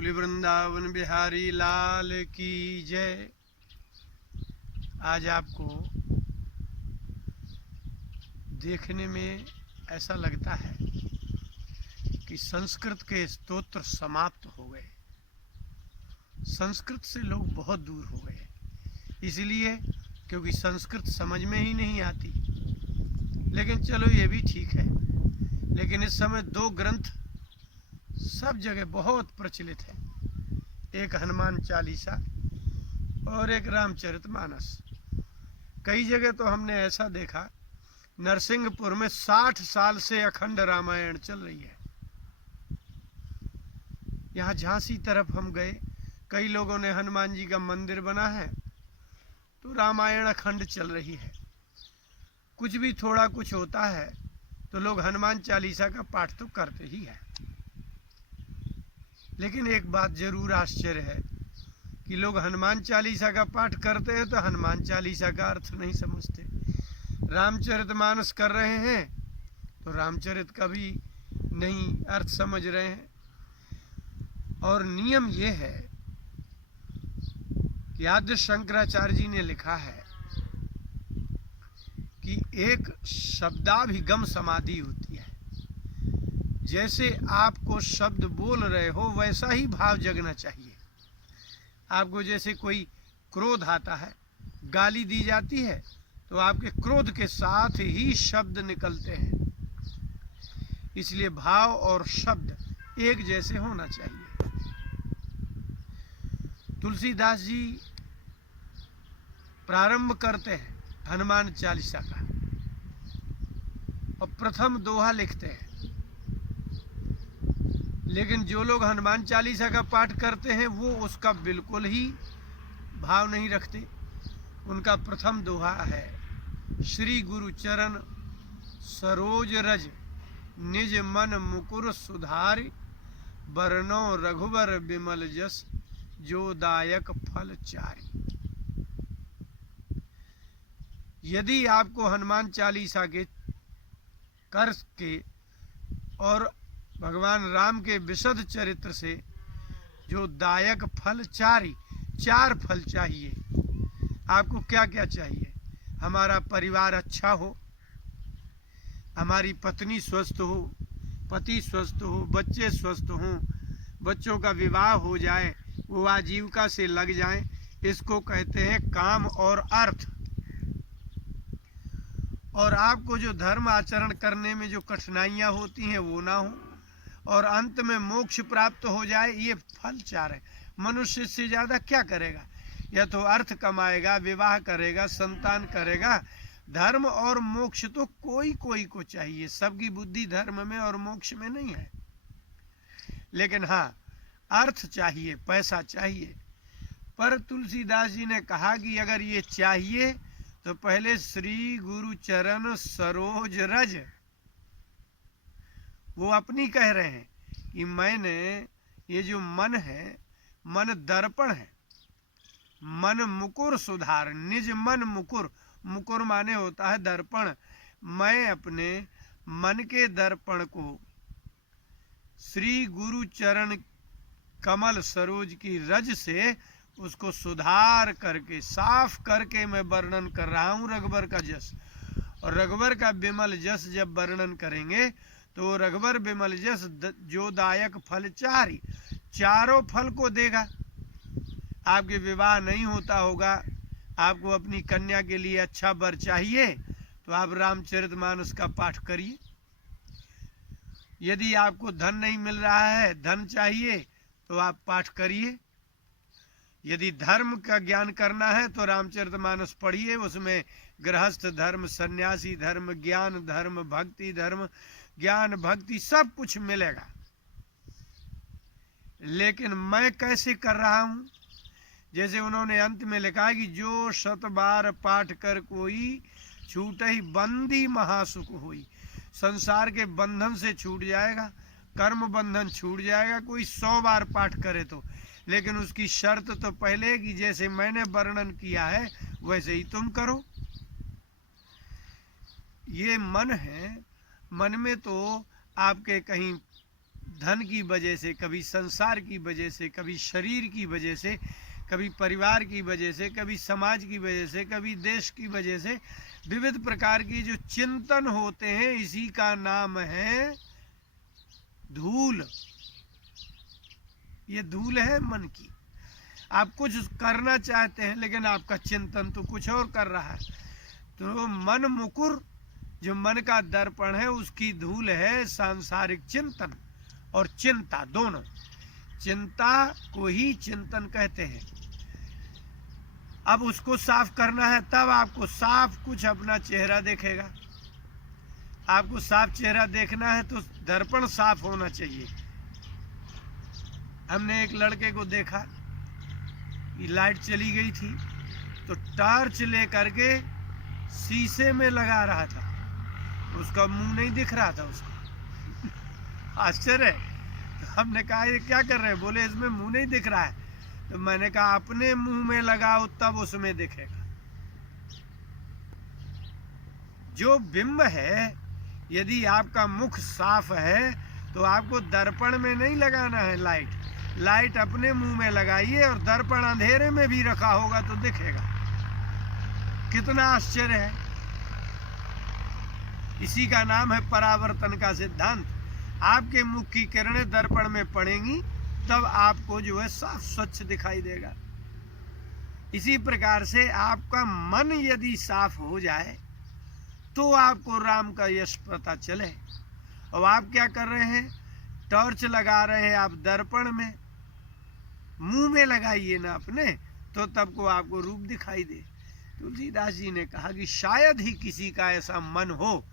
बोले वृंदावन बिहारी लाल की जय। आज आपको देखने में ऐसा लगता है कि संस्कृत के स्तोत्र समाप्त हो गए, संस्कृत से लोग बहुत दूर हो गए, इसलिए क्योंकि संस्कृत समझ में ही नहीं आती। लेकिन चलो ये भी ठीक है। लेकिन इस समय दो ग्रंथ सब जगह बहुत प्रचलित है, एक हनुमान चालीसा और एक रामचरितमानस। कई जगह तो हमने ऐसा देखा, नरसिंहपुर में 60 साल से अखंड रामायण चल रही है। यहाँ झांसी तरफ हम गए, कई लोगों ने हनुमान जी का मंदिर बना है तो रामायण अखंड चल रही है। कुछ भी थोड़ा कुछ होता है तो लोग हनुमान चालीसा का पाठ तो करते ही है। लेकिन एक बात जरूर आश्चर्य है कि लोग हनुमान चालीसा का पाठ करते हैं तो हनुमान चालीसा का अर्थ नहीं समझते। रामचरितमानस कर रहे हैं तो रामचरित का भी नहीं अर्थ समझ रहे हैं। और नियम ये है कि आद्य शंकराचार्य जी ने लिखा है कि एक शब्दाभिगम समाधि होती है। जैसे आपको शब्द बोल रहे हो वैसा ही भाव जगना चाहिए। आपको जैसे कोई क्रोध आता है, गाली दी जाती है तो आपके क्रोध के साथ ही शब्द निकलते हैं। इसलिए भाव और शब्द एक जैसे होना चाहिए। तुलसीदास जी प्रारंभ करते हैं हनुमान चालीसा का और प्रथम दोहा लिखते हैं। लेकिन जो लोग हनुमान चालीसा का पाठ करते हैं वो उसका बिल्कुल ही भाव नहीं रखते। उनका प्रथम दोहा है, श्री गुरु चरण सरोज रज निज मन मुकुर सुधारि, बरनौ रघुबर बिमल जस जो दायक फल चारि। यदि आपको हनुमान चालीसा के कर के और भगवान राम के विशद चरित्र से जो दायक फल चार फल चाहिए, आपको क्या क्या चाहिए? हमारा परिवार अच्छा हो, हमारी पत्नी स्वस्थ हो, पति स्वस्थ हो, बच्चे स्वस्थ हों, बच्चों का विवाह हो जाए, वो आजीविका से लग जाएं, इसको कहते हैं काम और अर्थ। और आपको जो धर्म आचरण करने में जो कठिनाइयाँ होती हैं वो ना हो, और अंत में मोक्ष प्राप्त हो जाए, ये फल चार है। मनुष्य से ज़्यादा क्या करेगा? या तो अर्थ कमाएगा, विवाह करेगा, संतान करेगा। धर्म और मोक्ष तो कोई कोई को चाहिए, सबकी बुद्धि धर्म में और मोक्ष में नहीं है। लेकिन हाँ, अर्थ चाहिए, पैसा चाहिए। पर तुलसीदास जी ने कहा कि अगर ये चाहिए तो पहले श्री गुरु चरण सरोज रज, वो अपनी कह रहे हैं कि मैंने ये जो मन है, मन दर्पण है, मन मुकुर सुधार, निज मन मुकुर, मुकुर माने होता है दर्पण। मैं अपने मन के दर्पण को श्री गुरु चरण कमल सरोज की रज से उसको सुधार करके, साफ करके मैं वर्णन कर रहा हूँ रघुबर का जस। और रघुबर का विमल जस जब वर्णन करेंगे तो रघुबर विमल जस जो दायक फल चारि, चारों फल को देगा। आपके विवाह नहीं होता होगा, आपको अपनी कन्या के लिए अच्छा वर चाहिए तो आप रामचरितमानस का पाठ करिए। यदि आपको धन नहीं मिल रहा है, धन चाहिए तो आप पाठ करिए। यदि धर्म का ज्ञान करना है तो रामचरितमानस पढ़िए, उसमें गृहस्थ धर्म, सन्यासी धर्म, ज्ञान धर्म, भक्ति धर्म, ज्ञान भक्ति सब कुछ मिलेगा। लेकिन मैं कैसे कर रहा हूँ? जैसे उन्होंने अंत में लिखा कि जो 100 बार पाठ कर कोई, छूटहि बंदी महासुख हुई। संसार के बंधन से छूट जाएगा, कर्म बंधन छूट जाएगा कोई 100 बार पाठ करे तो। लेकिन उसकी शर्त तो पहले कि जैसे मैंने वर्णन किया है वैसे ही तुम करो। ये मन है, मन में तो आपके कहीं धन की वजह से, कभी संसार की वजह से, कभी शरीर की वजह से, कभी परिवार की वजह से, कभी समाज की वजह से, कभी देश की वजह से विविध प्रकार की जो चिंतन होते हैं, इसी का नाम है धूल। ये धूल है मन की। आप कुछ करना चाहते हैं लेकिन आपका चिंतन तो कुछ और कर रहा है। तो मन मुकुर, जो मन का दर्पण है, उसकी धूल है सांसारिक चिंतन और चिंता दोनों। चिंता को ही चिंतन कहते हैं। अब उसको साफ करना है, तब आपको साफ कुछ अपना चेहरा देखेगा। आपको साफ चेहरा देखना है तो दर्पण साफ होना चाहिए। हमने एक लड़के को देखा कि लाइट चली गई थी तो टॉर्च लेकर के शीशे में लगा रहा था, उसका मुंह नहीं दिख रहा था उसको। आश्चर्य। तो हमने कहा ये क्या कर रहे हैं? बोले इसमें मुंह नहीं दिख रहा है। तो मैंने कहा अपने मुंह में लगाओ तब उसमें दिखेगा। जो बिंब है, यदि आपका मुख साफ है तो आपको दर्पण में नहीं लगाना है लाइट। लाइट अपने मुंह में लगाइए और दर्पण अंधेरे में भी रखा होगा तो दिखेगा। कितना आश्चर्य है। इसी का नाम है परावर्तन का सिद्धांत। आपके मुख की किरणें दर्पण में पड़ेंगी तब आपको जो है साफ स्वच्छ दिखाई देगा। इसी प्रकार से आपका मन यदि साफ हो जाए तो आपको राम का यश पता चले। और आप क्या कर रहे हैं? टॉर्च लगा रहे हैं आप दर्पण में, मुंह में लगाइए ना अपने, तो तब को आपको रूप दिखाई दे। तुलसीदास जी ने कहा कि शायद ही किसी का ऐसा मन हो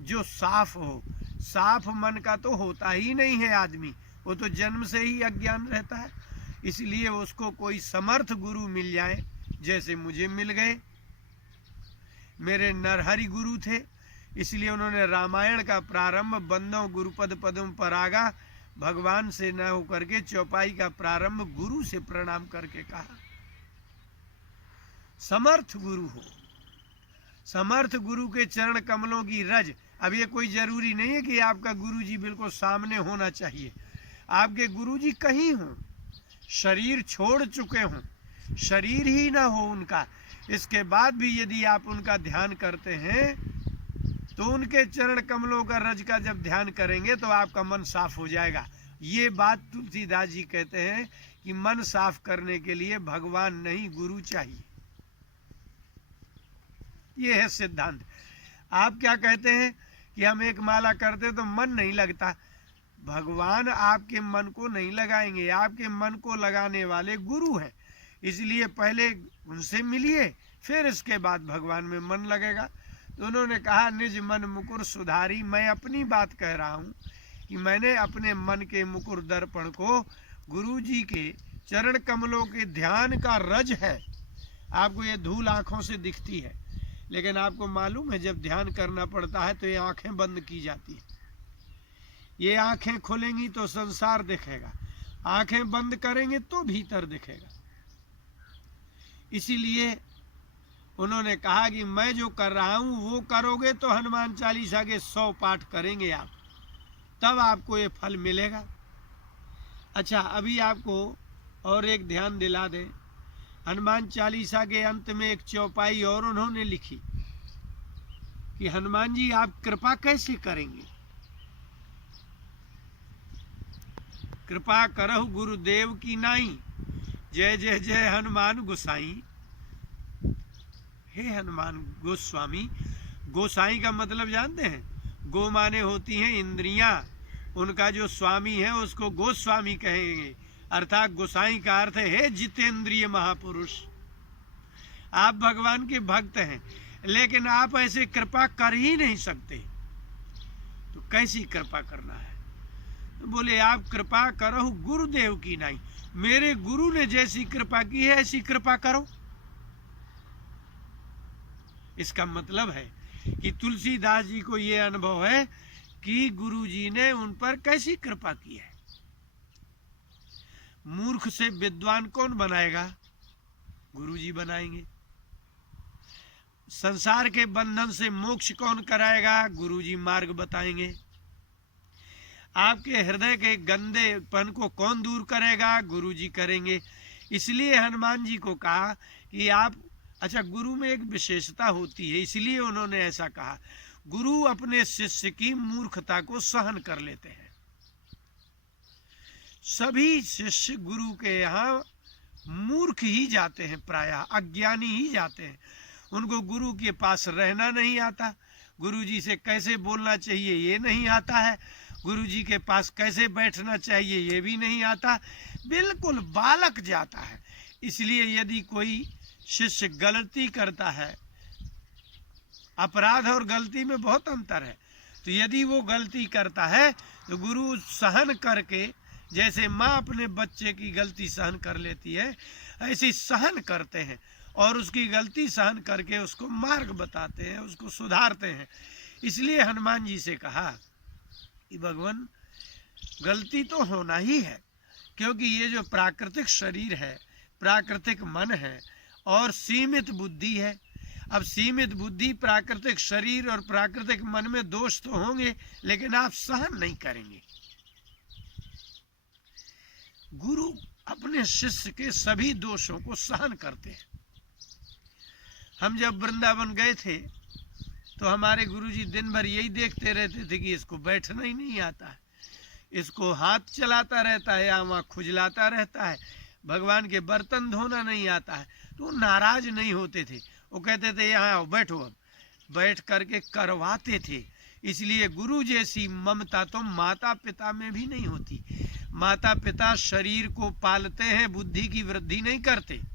जो साफ हो। साफ मन का तो होता ही नहीं है आदमी, वो तो जन्म से ही अज्ञान रहता है। इसलिए उसको कोई समर्थ गुरु मिल जाए, जैसे मुझे मिल गए। मेरे नरहरि गुरु थे, इसलिए उन्होंने रामायण का प्रारंभ बंदों गुरुपद पदम परागा, भगवान से न होकर के चौपाई का प्रारंभ गुरु से प्रणाम करके कहा। समर्थ गुरु हो, समर्थ गुरु के चरण कमलों की रज। अब ये कोई जरूरी नहीं है कि आपका गुरुजी बिल्कुल सामने होना चाहिए। आपके गुरुजी कहीं हों, शरीर छोड़ चुके हों, शरीर ही ना हो उनका, इसके बाद भी यदि आप उनका ध्यान करते हैं तो उनके चरण कमलों का रज का जब ध्यान करेंगे तो आपका मन साफ हो जाएगा। ये बात तुलसीदास जी कहते हैं कि मन साफ करने के लिए भगवान नहीं गुरु चाहिए। ये है सिद्धांत। आप क्या कहते हैं कि हम एक माला करते तो मन नहीं लगता। भगवान आपके मन को नहीं लगाएंगे, आपके मन को लगाने वाले गुरु हैं। इसलिए पहले उनसे मिलिए, फिर इसके बाद भगवान में मन लगेगा। तो उन्होंने कहा निज मन मुकुर सुधारी। मैं अपनी बात कह रहा हूँ कि मैंने अपने मन के मुकुर दर्पण को गुरु जी के चरण कमलों के ध्यान का रज है। आपको ये धूल आँखों से दिखती है, लेकिन आपको मालूम है जब ध्यान करना पड़ता है तो ये आँखें बंद की जाती है। ये आँखें खुलेंगी तो संसार दिखेगा, आँखें बंद करेंगे तो भीतर दिखेगा। इसीलिए उन्होंने कहा कि मैं जो कर रहा हूँ वो करोगे तो हनुमान चालीसा के 100 पाठ करेंगे आप, तब आपको ये फल मिलेगा। अच्छा, अभी आपको और एक ध्यान दिला दें। हनुमान चालीसा के अंत में एक चौपाई और उन्होंने लिखी कि हनुमान जी आप कृपा कैसे करेंगे। कृपा करहु गुरुदेव की नाई, जय जय जय हनुमान गोसाई। हे हनुमान गोस्वामी, गोसाई का मतलब जानते हैं? गो माने होती हैं इंद्रियां, उनका जो स्वामी है उसको गोस्वामी कहेंगे। अर्थात गोसाई का अर्थ है हे जितेंद्रिय महापुरुष। आप भगवान के भक्त हैं, लेकिन आप ऐसे कृपा कर ही नहीं सकते, तो कैसी कृपा करना है? तो बोले आप कृपा करो गुरुदेव की नाई, मेरे गुरु ने जैसी कृपा की है ऐसी कृपा करो। इसका मतलब है कि तुलसीदास जी को ये अनुभव है कि गुरु जी ने उन पर कैसी कृपा की है। मूर्ख से विद्वान कौन बनाएगा? गुरु जी बनाएंगे। संसार के बंधन से मोक्ष कौन कराएगा? गुरु जी मार्ग बताएंगे। आपके हृदय के गंदेपन को कौन दूर करेगा? गुरु जी करेंगे। इसलिए हनुमान जी को कहा कि आप, अच्छा, गुरु में एक विशेषता होती है, इसलिए उन्होंने ऐसा कहा, गुरु अपने शिष्य की मूर्खता को सहन कर लेते हैं। सभी शिष्य गुरु के यहाँ मूर्ख ही जाते हैं, प्रायः अज्ञानी ही जाते हैं। उनको गुरु के पास रहना नहीं आता, गुरु जी से कैसे बोलना चाहिए ये नहीं आता है, गुरु जी के पास कैसे बैठना चाहिए ये भी नहीं आता, बिल्कुल बालक जाता है। इसलिए यदि कोई शिष्य गलती करता है, अपराध और गलती में बहुत अंतर है, तो यदि वो गलती करता है तो गुरु सहन करके, जैसे माँ अपने बच्चे की गलती सहन कर लेती है, ऐसी सहन करते हैं और उसकी गलती सहन करके उसको मार्ग बताते हैं, उसको सुधारते हैं। इसलिए हनुमान जी से कहा कि भगवान, गलती तो होना ही है, क्योंकि ये जो प्राकृतिक शरीर है, प्राकृतिक मन है और सीमित बुद्धि है। अब सीमित बुद्धि, प्राकृतिक शरीर और प्राकृतिक मन में दोष तो होंगे, लेकिन आप सहन नहीं करेंगे। गुरु अपने शिष्य के सभी दोषों को सहन करते हैं। हम जब वृंदावन गए थे तो हमारे गुरुजी दिन भर यही देखते रहते थे कि इसको बैठना ही नहीं आता है, इसको हाथ चलाता रहता है या वहाँ खुजलाता रहता है, भगवान के बर्तन धोना नहीं आता है। तो नाराज नहीं होते थे, वो कहते थे यहाँ आओ बैठो। अब बैठ करके करवाते थे। इसलिए गुरु जैसी ममता तो माता पिता में भी नहीं होती। माता पिता शरीर को पालते हैं, बुद्धि की वृद्धि नहीं करते।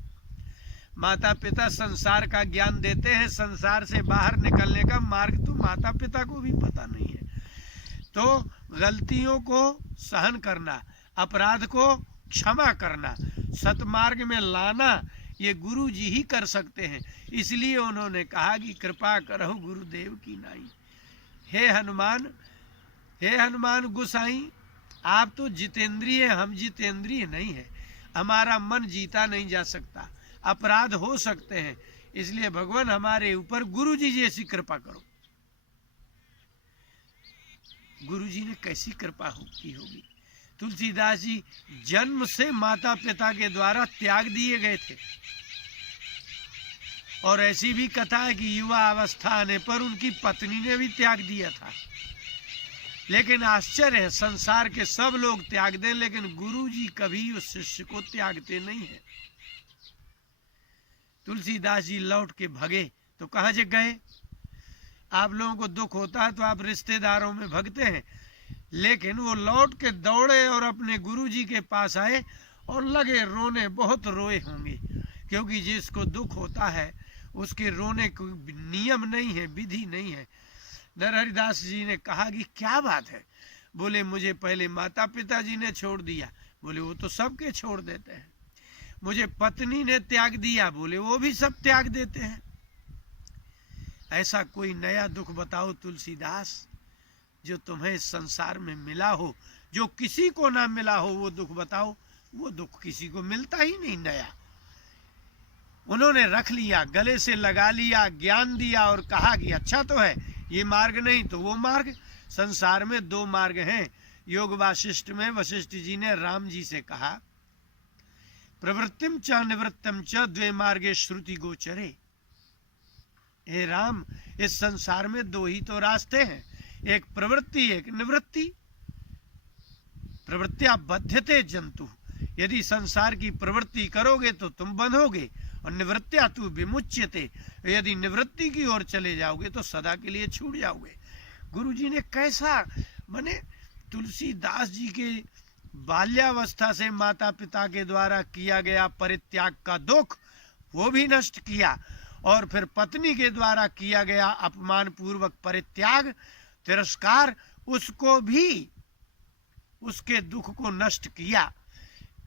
माता पिता संसार का ज्ञान देते हैं, संसार से बाहर निकलने का मार्ग तो माता पिता को भी पता नहीं है। तो गलतियों को सहन करना, अपराध को क्षमा करना, सतमार्ग में लाना, ये गुरु जी ही कर सकते हैं। इसलिए उन्होंने कहा कि कृपा करो गुरुदेव की नाई। हे हनुमान गोसाई, आप तो जितेंद्रिय, हम जितेंद्रिय नहीं है, हमारा मन जीता नहीं जा सकता, अपराध हो सकते हैं, इसलिए भगवान हमारे ऊपर गुरु जी जैसी कृपा करो। गुरु जी ने कैसी कृपा की होगी? तुलसीदास जी जन्म से माता पिता के द्वारा त्याग दिए गए थे, और ऐसी भी कथा है कि युवा अवस्था आने पर उनकी पत्नी ने भी त्याग दिया था। लेकिन आश्चर्य है, संसार के सब लोग त्याग दें, लेकिन गुरु जी कभी उस शिष्य को त्यागते नहीं है। तुलसीदास जी लौट के भगे तो कहाँ से गए? आप लोगों को दुख होता है तो आप रिश्तेदारों में भगते हैं, लेकिन वो लौट के दौड़े और अपने गुरु जी के पास आए और लगे रोने। बहुत रोए होंगे, क्योंकि जिसको दुख होता है उसके रोने को नियम नहीं है, विधि नहीं है। नरहरिदास जी ने कहा कि क्या बात है? बोले मुझे पहले माता पिता जी ने छोड़ दिया। बोले वो तो सबके छोड़ देते हैं। मुझे पत्नी ने त्याग दिया। बोले वो भी सब त्याग देते हैं। ऐसा कोई नया दुख बताओ तुलसीदास, जो तुम्हें संसार में मिला हो, जो किसी को ना मिला हो, वो दुख बताओ। वो दुख किसी को मिलता ही नहीं नया। उन्होंने रख लिया, गले से लगा लिया, ज्ञान दिया और कहा कि अच्छा तो है, ये मार्ग नहीं तो वो मार्ग। संसार में दो मार्ग हैं। योग वासिष्ठ में वशिष्ठ जी ने राम जी से कहा, प्रवृत्तिम च निवृत्तम च द्वे मार्गे श्रुति गोचरे। हे राम, इस संसार में दो ही तो रास्ते हैं, एक प्रवृत्ति एक निवृत्ति। प्रवृत्तिया बध्यते जंतु, यदि संसार की प्रवृत्ति करोगे तो तुम बंधोगे, और निवृत्तिया तु विमुच्यते, यदि निवृत्ति की ओर चले जाओगे तो सदा के लिए छूट जाओगे। गुरु जी ने कैसा, माने तुलसीदास जी के बाल्यावस्था से माता पिता के द्वारा किया गया परित्याग का दुख वो भी नष्ट किया, और फिर पत्नी के द्वारा किया गया अपमान पूर्वक परित्याग, तिरस्कार, उसको भी, उसके दुख को नष्ट किया।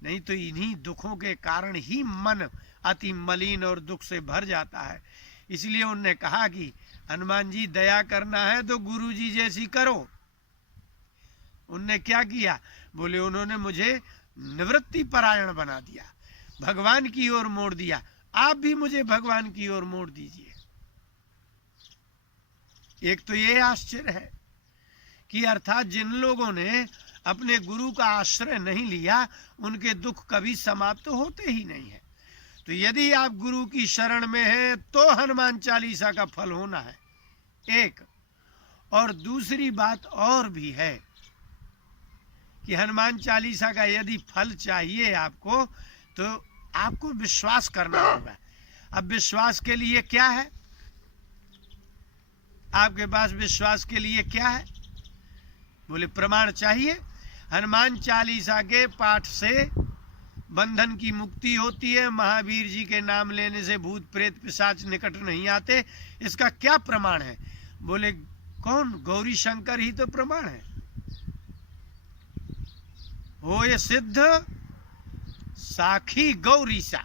नहीं तो इन्हीं दुखों के कारण ही मन अति मलिन और दुख से भर जाता है। इसलिए उन्होंने कहा कि हनुमान जी दया करना है तो गुरु जी जैसी करो। उनने क्या किया? बोले उन्होंने मुझे निवृत्ति परायण बना दिया, भगवान की ओर मोड़ दिया। आप भी मुझे भगवान की ओर मोड़ दीजिए। एक तो ये आश्चर्य है कि अर्थात जिन लोगों ने अपने गुरु का आश्रय नहीं लिया, उनके दुख कभी समाप्त होते ही नहीं है। तो यदि आप गुरु की शरण में हैं तो हनुमान चालीसा का फल होना है एक। और दूसरी बात और भी है कि हनुमान चालीसा का यदि फल चाहिए आपको, तो आपको विश्वास करना होगा। अब विश्वास के लिए क्या है? आपके पास विश्वास के लिए क्या है? बोले प्रमाण चाहिए। हनुमान चालीसा के पाठ से बंधन की मुक्ति होती है, महावीर जी के नाम लेने से भूत प्रेत पिशाच निकट नहीं आते। इसका क्या प्रमाण है? बोले कौन? गौरी शंकर ही तो प्रमाण है। हो ये सिद्ध साखी गौरीसा।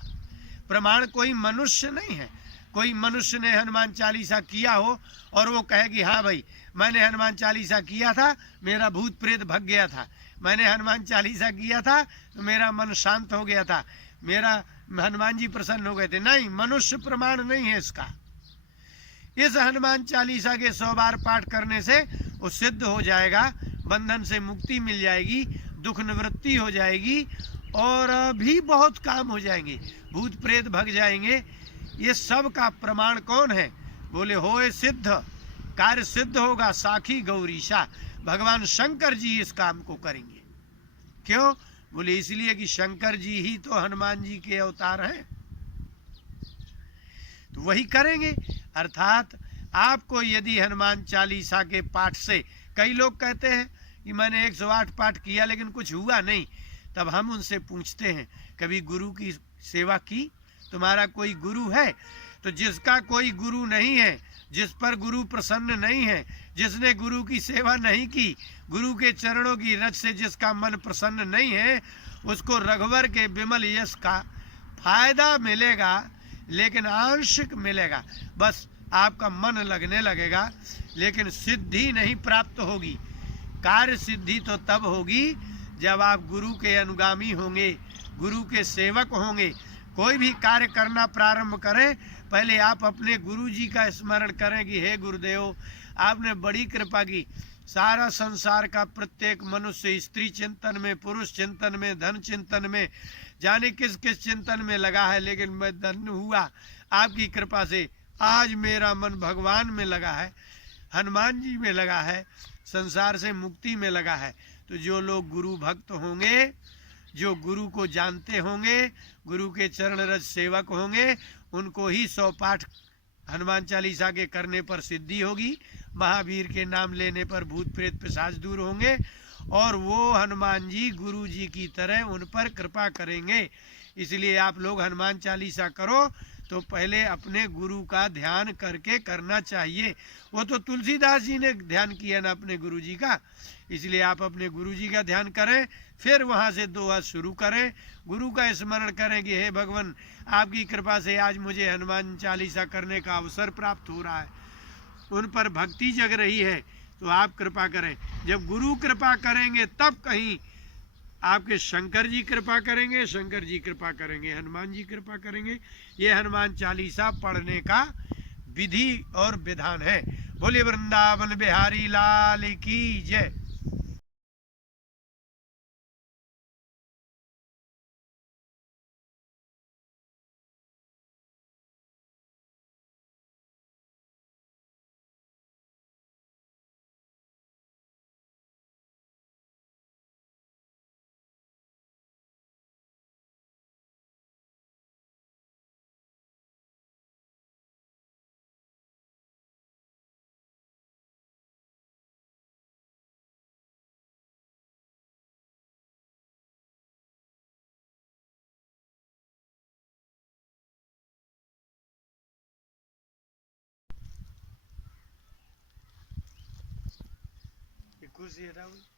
प्रमाण कोई मनुष्य नहीं है। कोई मनुष्य ने हनुमान चालीसा किया हो और वो कहे कि हाँ भाई मैंने हनुमान चालीसा किया था, मेरा भूत प्रेत भग गया था, मैंने हनुमान चालीसा किया था तो मेरा मन शांत हो गया था, मेरा हनुमान जी प्रसन्न हो गए थे। नहीं, मनुष्य प्रमाण नहीं है इसका। इस हनुमान चालीसा के 100 बार पाठ करने से वो सिद्ध हो जाएगा, बंधन से मुक्ति मिल जाएगी, दुख निवृत्ति हो जाएगी और भी बहुत काम हो जाएंगे, भूत प्रेत भग जाएंगे। ये सब का प्रमाण कौन है? बोले होए सिद्ध, कार्य सिद्ध होगा। साखी गौरीशा, भगवान शंकर जी इस काम को करेंगे। क्यों? बोले इसलिए कि शंकर जी ही तो हनुमान जी के अवतार हैं, तो वही करेंगे। अर्थात आपको यदि हनुमान चालीसा के पाठ से, कई लोग कहते हैं कि मैंने 108 पाठ किया लेकिन कुछ हुआ नहीं, तब हम उनसे पूछते हैं कभी गुरु की सेवा की? तुम्हारा कोई गुरु है? तो जिसका कोई गुरु नहीं है, जिस पर गुरु प्रसन्न नहीं है, जिसने गुरु की सेवा नहीं की, गुरु के चरणों की रज से जिसका मन प्रसन्न नहीं है, उसको रघुवर के विमल यश का फायदा मिलेगा लेकिन आंशिक मिलेगा। बस आपका मन लगने लगेगा लेकिन सिद्धि नहीं प्राप्त होगी। कार्य सिद्धि तो तब होगी जब आप गुरु के अनुगामी होंगे, गुरु के सेवक होंगे। कोई भी कार्य करना प्रारंभ करें, पहले आप अपने गुरु जी का स्मरण करें कि हे गुरुदेव, आपने बड़ी कृपा की। सारा संसार का प्रत्येक मनुष्य स्त्री चिंतन में, पुरुष चिंतन में, धन चिंतन में, जाने किस किस चिंतन में लगा है, लेकिन मैं धन्य हुआ आपकी कृपा से। आज मेरा मन भगवान में लगा है, हनुमान जी में लगा है, संसार से मुक्ति में लगा है। तो जो लोग गुरु भक्त होंगे, जो गुरु को जानते होंगे, गुरु के चरण रज सेवक होंगे, उनको ही 100 पाठ हनुमान चालीसा के करने पर सिद्धि होगी। महावीर के नाम लेने पर भूत प्रेत पिशाच दूर होंगे और वो हनुमान जी गुरु जी की तरह उन पर कृपा करेंगे। इसलिए आप लोग हनुमान चालीसा करो तो पहले अपने गुरु का ध्यान करके करना चाहिए। वो तो तुलसीदास जी ने ध्यान किया ना अपने गुरु जी का, इसलिए आप अपने गुरु जी का ध्यान करें, फिर वहाँ से दोहा शुरू करें, गुरु का स्मरण करें कि हे भगवान, आपकी कृपा से आज मुझे हनुमान चालीसा करने का अवसर प्राप्त हो रहा है, उन पर भक्ति जग रही है, तो आप कृपा करें। जब गुरु कृपा करेंगे तब कहीं आपके शंकर जी कृपा करेंगे, शंकर जी कृपा करेंगे, हनुमान जी कृपा करेंगे। ये हनुमान चालीसा पढ़ने का विधि और विधान है। बोले वृंदावन बिहारी लाल की जय। खुशी है राहुल।